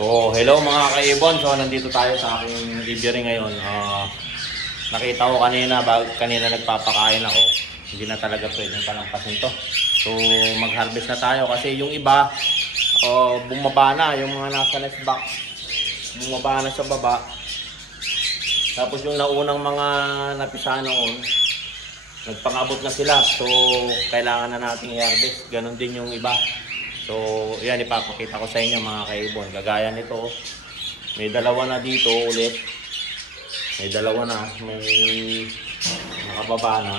So, hello mga kaibon. So, nandito tayo sa aking aviary ngayon. Nakita ko kanina nagpapakain ako. Hindi na talaga pwedeng palampasin to. So, mag-harvest na tayo kasi yung iba bumaba na. Yung mga nasa nest box bumaba na sa baba. Tapos yung naunang mga napisa noon, nagpangabot na sila. So, kailangan na nating i-harvest. Ganon din yung iba. So, yan, ipapakita ko sa inyo mga kaibon. Gagaya nito, may dalawa na dito ulit. May dalawa na, may nakababa na.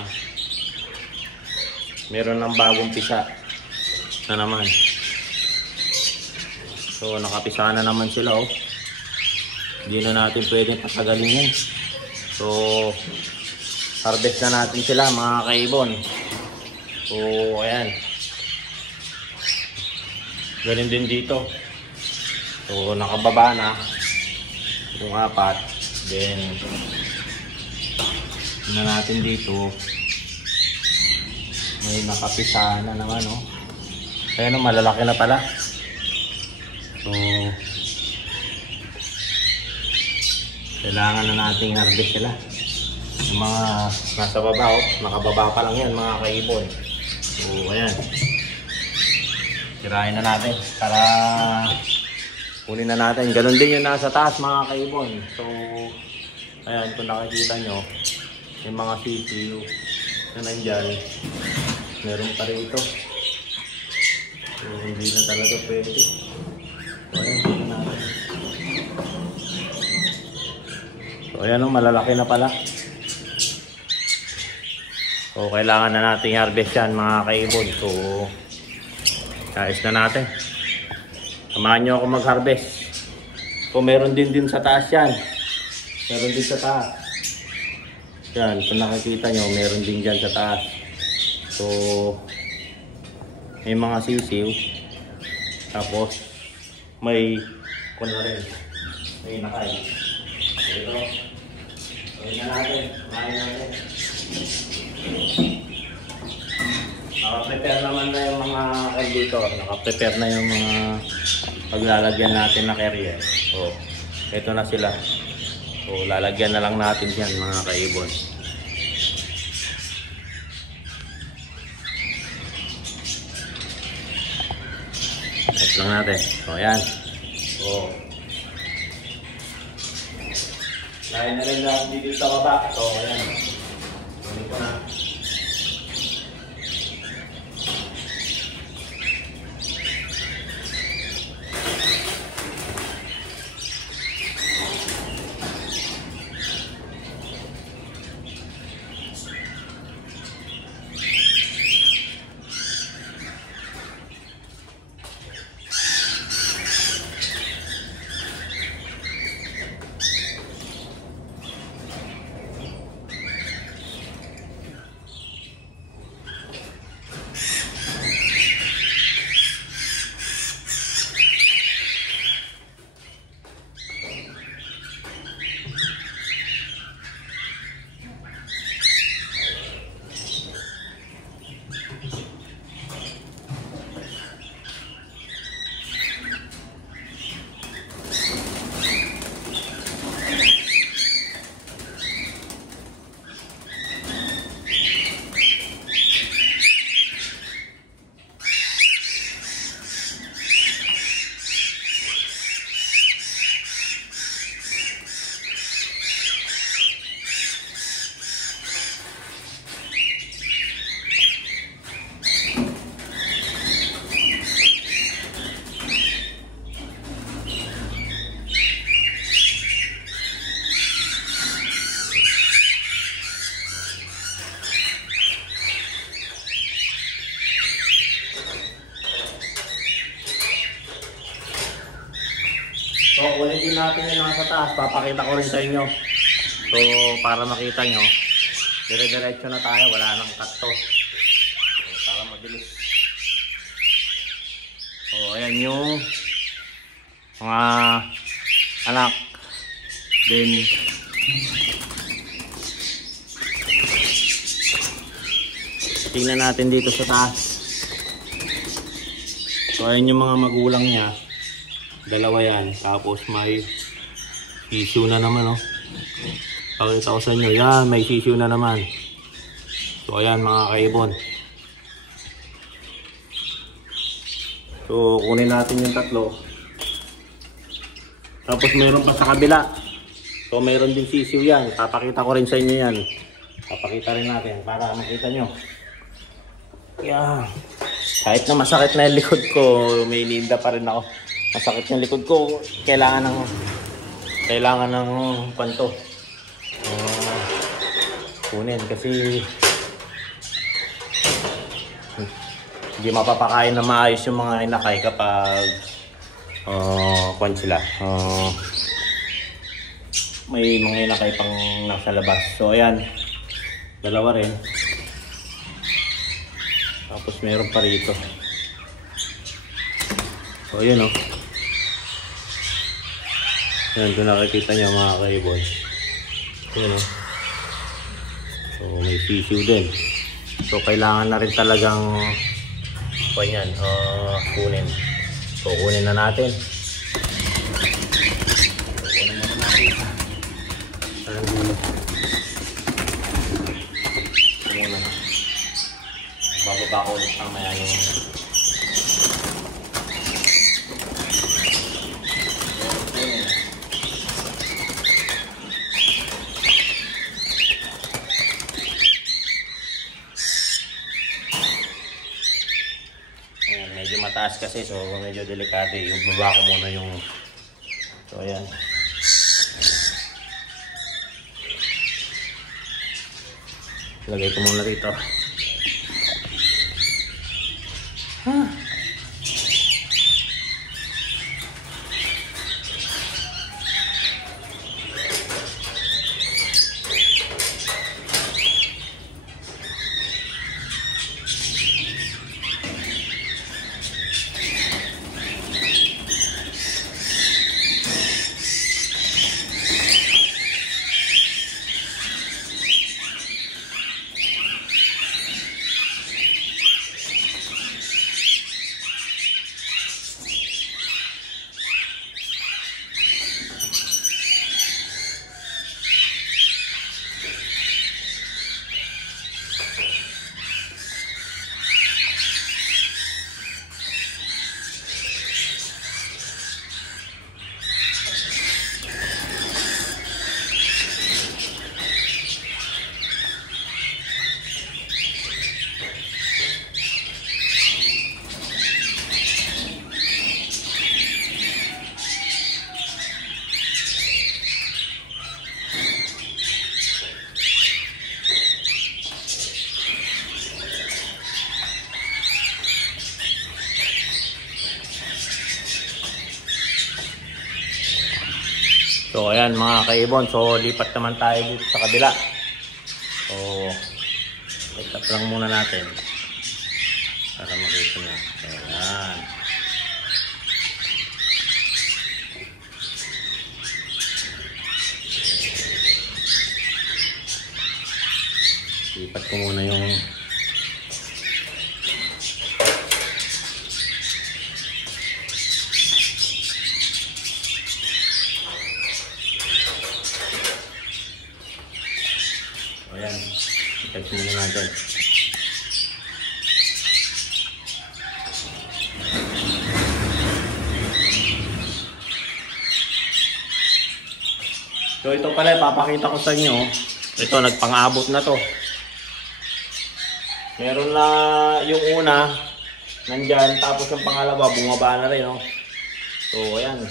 Meron ng bagong pisa na naman. So, nakapisa na naman sila, oh. Hindi na natin pwedeng patagalin yan. So, harvest na natin sila mga kaibon. So, ayan. Ganun din dito. So, nakababa na yung apat. Then, na natin dito. May nakapisa na naman, no? Kaya no, malalaki na pala. So, kailangan na nating harvest sila. Yung mga nasa baba, oh. Nakababa pa lang yan, mga kaibon. So, ayan. Tirahin na natin para kunin na natin. Ganon din yung nasa taas mga kaibon. So, ayan, kung nakikita nyo, yung mga CCU na nandyan, meron pa rito. So, hindi na talaga pwede. So, ayan, kunin natin. So, ayan, malalaki na pala. So, kailangan na nating harvest yan mga kaibon. So, ayos na natin. Samahan nyo ako mag-harvest. Kung meron din sa taas yan. Meron din sa taas. Yan, kung nakikita nyo, meron din dyan sa taas. So, may mga sisiw. Tapos, may rin. May nakay. So, ito. Ayun na natin. Mahin natin. Naka-prepare naman na yung mga dito. Naka-prepare na yung mga paglalagyan natin na carrier. So, ito na sila. So, lalagyan na lang natin yan mga kaibon. Set lang natin. So, ayan. So, lain na rin lang dito sa baba. So, ayan. Kunin ko na. So, ulitin natin yung nasa taas. Papakita ko rin sa inyo. So, para makita nyo, dire-diretso na tayo. Wala nang cut to. So, para mabilis. So, ayan yung mga anak. Then, tingnan natin dito sa taas. So, ayun yung mga magulang niya. Dalawa yan. Tapos may issue na naman, oh. Pakita ko sa inyo. Yan, may issue na naman. So, ayan mga kaibon. So, kunin natin yung tatlo. Tapos mayroon pa sa kabila. So, mayroon din sisiw yan. Papakita ko rin sa inyo yan. Papakita rin natin para makita nyo. Yan. Kahit na masakit na yung likod ko, may ininda pa rin ako. Masakit yung likod ko. Kailangan ng panto. Kunin kasi hindi mapapakain na maayos yung mga inakay kapag kwan sila. May mga inakay pang nasa labas. So ayan, dalawa rin. Tapos meron pa rito. So ayan, oh. Ayan, kung nakikita nyo mga kaibon. Ayan, oh. So may sisiw din. So kailangan na rin talagang kunin. So kunin na natin. Bababa ko ulit mamaya yung ayan, medyo mataas kasi, so medyo delikado. Yung baba ko muna yung so ayan. Lagay ko muna rito. So ayan mga kaibon, so lipat naman tayo dito sa kabila. So lipat lang muna natin para makita nyo. So ayan. Lipat ko muna yung ayan, i-touch muna natin. So ito pala, papakita ko sa inyo. Ito, nagpang-abot na to. Meron na yung una, nandyan, tapos yung pangalawa, bumaba na rin. Oh. So ayan,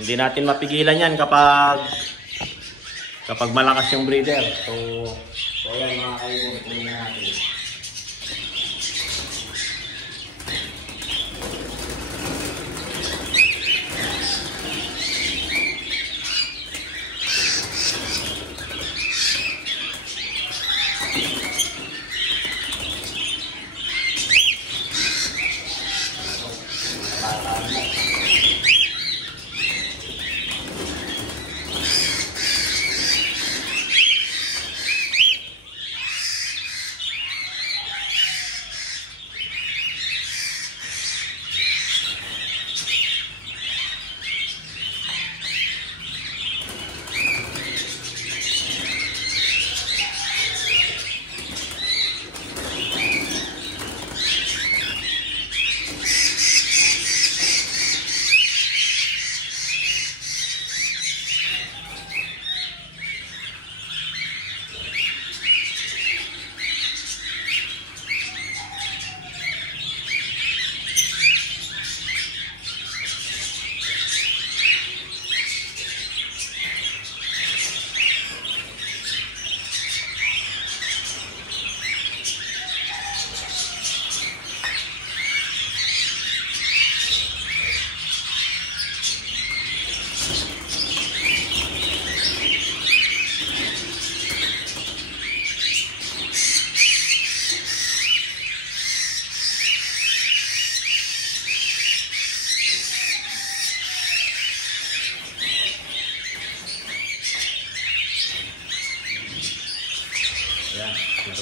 hindi natin mapigilan yan kapag malakas yung breeder. So ayan mga kaibon, kunin na natin.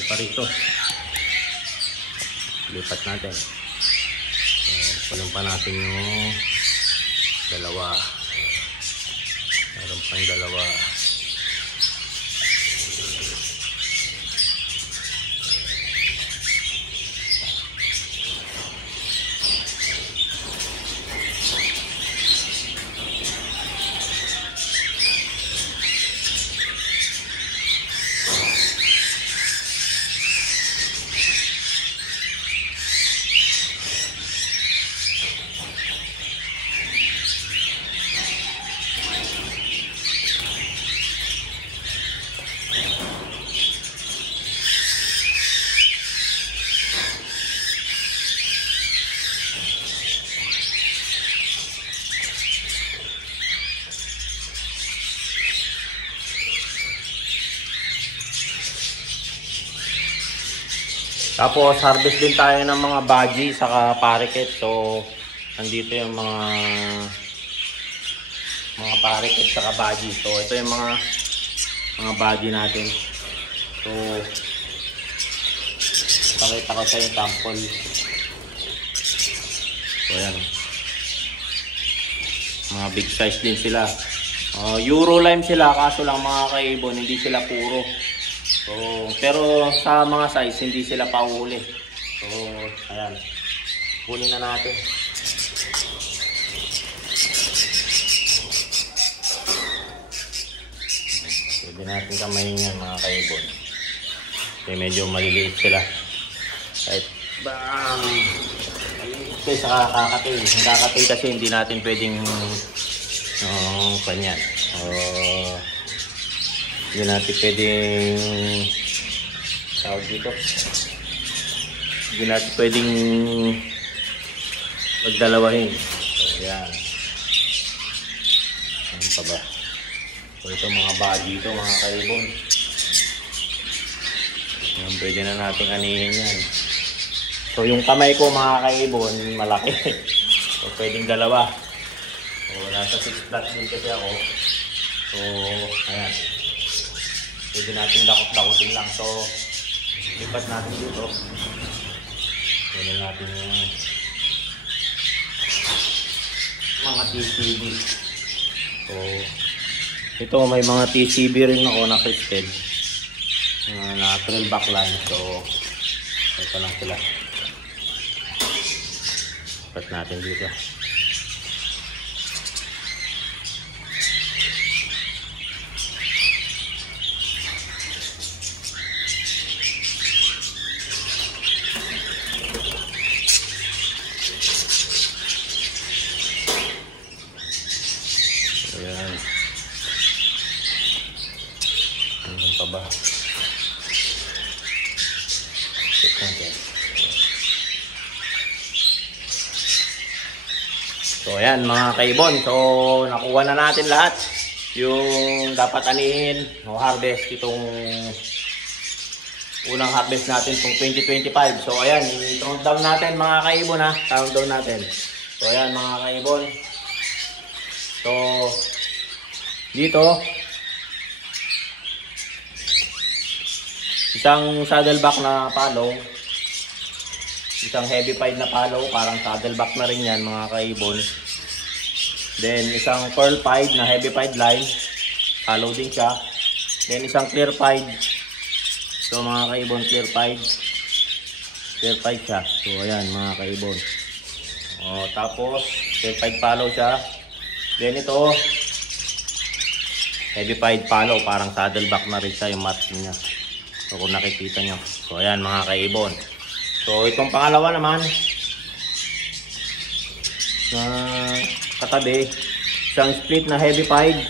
pa rito. Lipat natin. So, kunin pa natin yung dalawa. Meron pang dalawa. Tapos harvest din tayo ng mga budgie saka parakeet. So nandito yung mga parakeet saka budgie. So ito yung mga budgie natin. So pakita ko sa yung sample. So ayan. Mga big size din sila. Euro lime sila, kaso lang mga kaibon, hindi sila puro. So, pero sa mga size, hindi sila pauhuli. So, ayan. Kunin na natin. Pwede natin kamayin yan mga kaibon. Okay, medyo maliliit sila. Kahit bang! Ito sa kakatay. Ang kakatay kasi hindi natin pwedeng kanyan. Hindi natin pwedeng tawag dito. Hindi natin pwedeng magdalawahin. So, yan. Ano pa ba? So, ito mga budgie ito mga kaibon. Yan, pwede na natin anihin yan. So, yung kamay ko mga kaibon, malaki. So, pwedeng dalawa. So, nasa 6 flat din kasi ako. So, ayan. Pwede natin dakot-dakotin lang. So, lipat natin dito. Pwede natin yung mga TCB. So, ito may mga TCB rin ako na fitted. Na trail back line. So, ito lang sila. Lipat natin dito. Ayan. Ano pa ba? So ayan mga kaibon. So nakuha na natin lahat. Yung dapat anihin o harvest itong unang harvest natin itong 2025. So ayan, i-countdown natin mga kaibon ha. Countdown natin. So ayan mga kaibon. So, dito, isang saddleback na palo, isang heavy pied na palo, parang saddleback na rin yan mga kaibon. Then, isang pearl pied na heavy pied line, palo din siya. Then, isang clear pied. So, mga kaibon, clear pied siya. So, ayan mga kaibon. Tapos, clear pied palo siya. Then ito, heavy pied palo, parang saddleback na rin siya yung marking niya. So kung nakikita nyo. So ayan mga kaibon. So itong pangalawa naman, na katabi, isang split na heavy pied,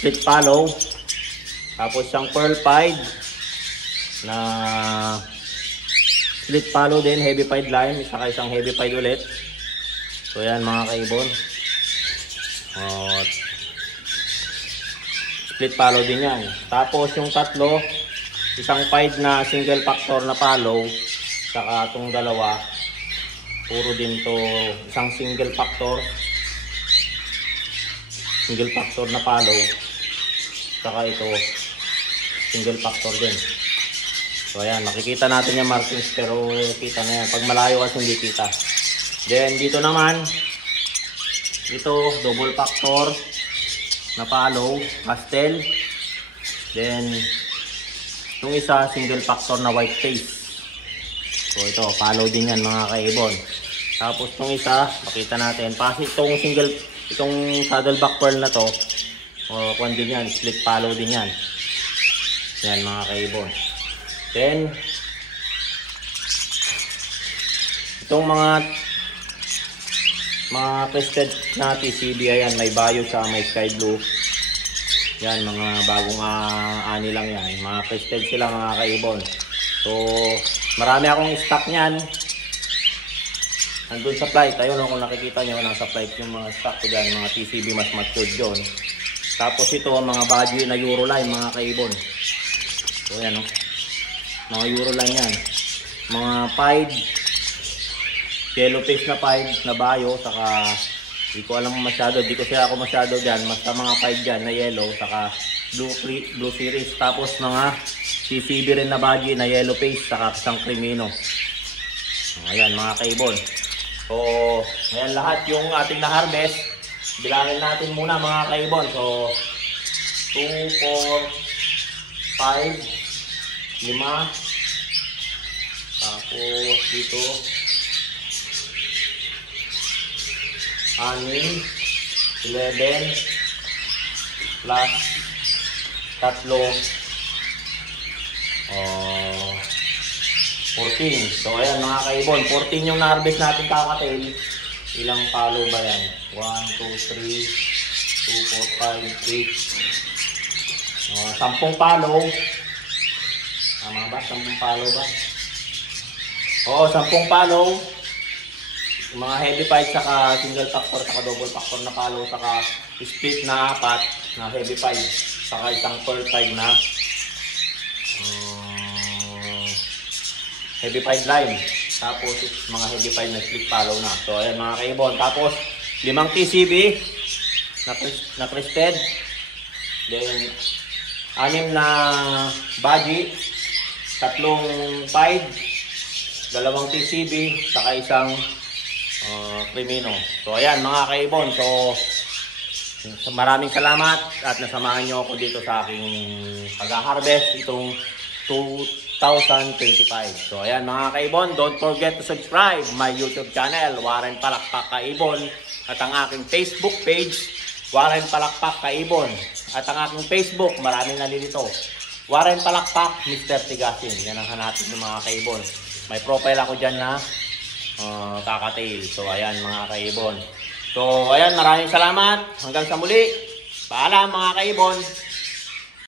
split palo. Tapos isang pearl pied na split palo din, heavy pied line, saka isang heavy pied ulit. So ayan mga kaibon. Split palo din yan. Tapos yung tatlo, isang pied na single factor na palo, saka itong dalawa, puro din to isang single factor na palo, saka ito single factor din. So ayan, makikita natin yung markings pero kita na yan. Pag malayo kasi hindi kita. Then dito naman, ito double factor na follow, pastel. Then yung isa single factor na white face. So ito, follow din yan mga kaibon. Tapos itong isa, makita natin. Kasi itong saddle back pearl na to, kung din yan, split follow din yan. Yan mga kaibon. Then, itong mga crested na TCB, ayan, may bio siya, may sky blue. Yan, mga bagong ani lang yan. Mga crested sila mga kaibon. So, marami akong stock niyan. Nandun sa flight, ayun kung nakikita nyo, nasa flight yung mga stock ko dyan, mga TCB mas matured yun. Tapos ito, mga budgie na Euroline mga kaibon. So, ayan o. Mga Euroline yan. Mga pied, yellow face na pied na bio, saka di ko alam masyado, di ko siya ako masyado dyan. Basta mga pied dyan na yellow, saka blue series. Tapos mga TCB rin na budgie na yellow face, saka isang crimino. So, ayan mga kaibon. So, ayan lahat yung ating na-harvest. Bilangin natin muna mga kaibon. So, 2, 4, 5, 5. Tapos dito 6, 11 plus 3, 14. So ayan mga kaibon, 14 yung na-harvest natin kakatail. Ilang palo ba yan? 1, 2, 3, 2, 4, 5, 8. 10 palo. Tama ba? 10 palo ba? Oo, 10 palo. Mga heavy pipe, saka single factor, saka double factor na palo, saka split na 4 na heavy pipe, saka isang pearl pipe na heavy pipe line. Tapos mga heavy pipe na split palo na. So ayan mga kaibon. Tapos 5 TCB na crested. Then 6 na budgie, 3 pied, 2 TCB, saka isang crimino. So ayan mga kaibon. So maraming salamat at nasamahan nyo ako dito sa aking pag-harvest itong 2025. So ayan mga kaibon, don't forget to subscribe my YouTube channel, Warren Palakpak Kaibon, at ang aking Facebook page, Warren Palakpak Kaibon, at ang aking Facebook, maraming nalilito, Warren Palakpak Mr. Tigasin. Yan ang hanapin ng mga kaibon. May profile ako dyan na kakatail. So ayan mga kaibon. So ayan, maraming salamat. Hanggang sa muli. Paalam mga kaibon.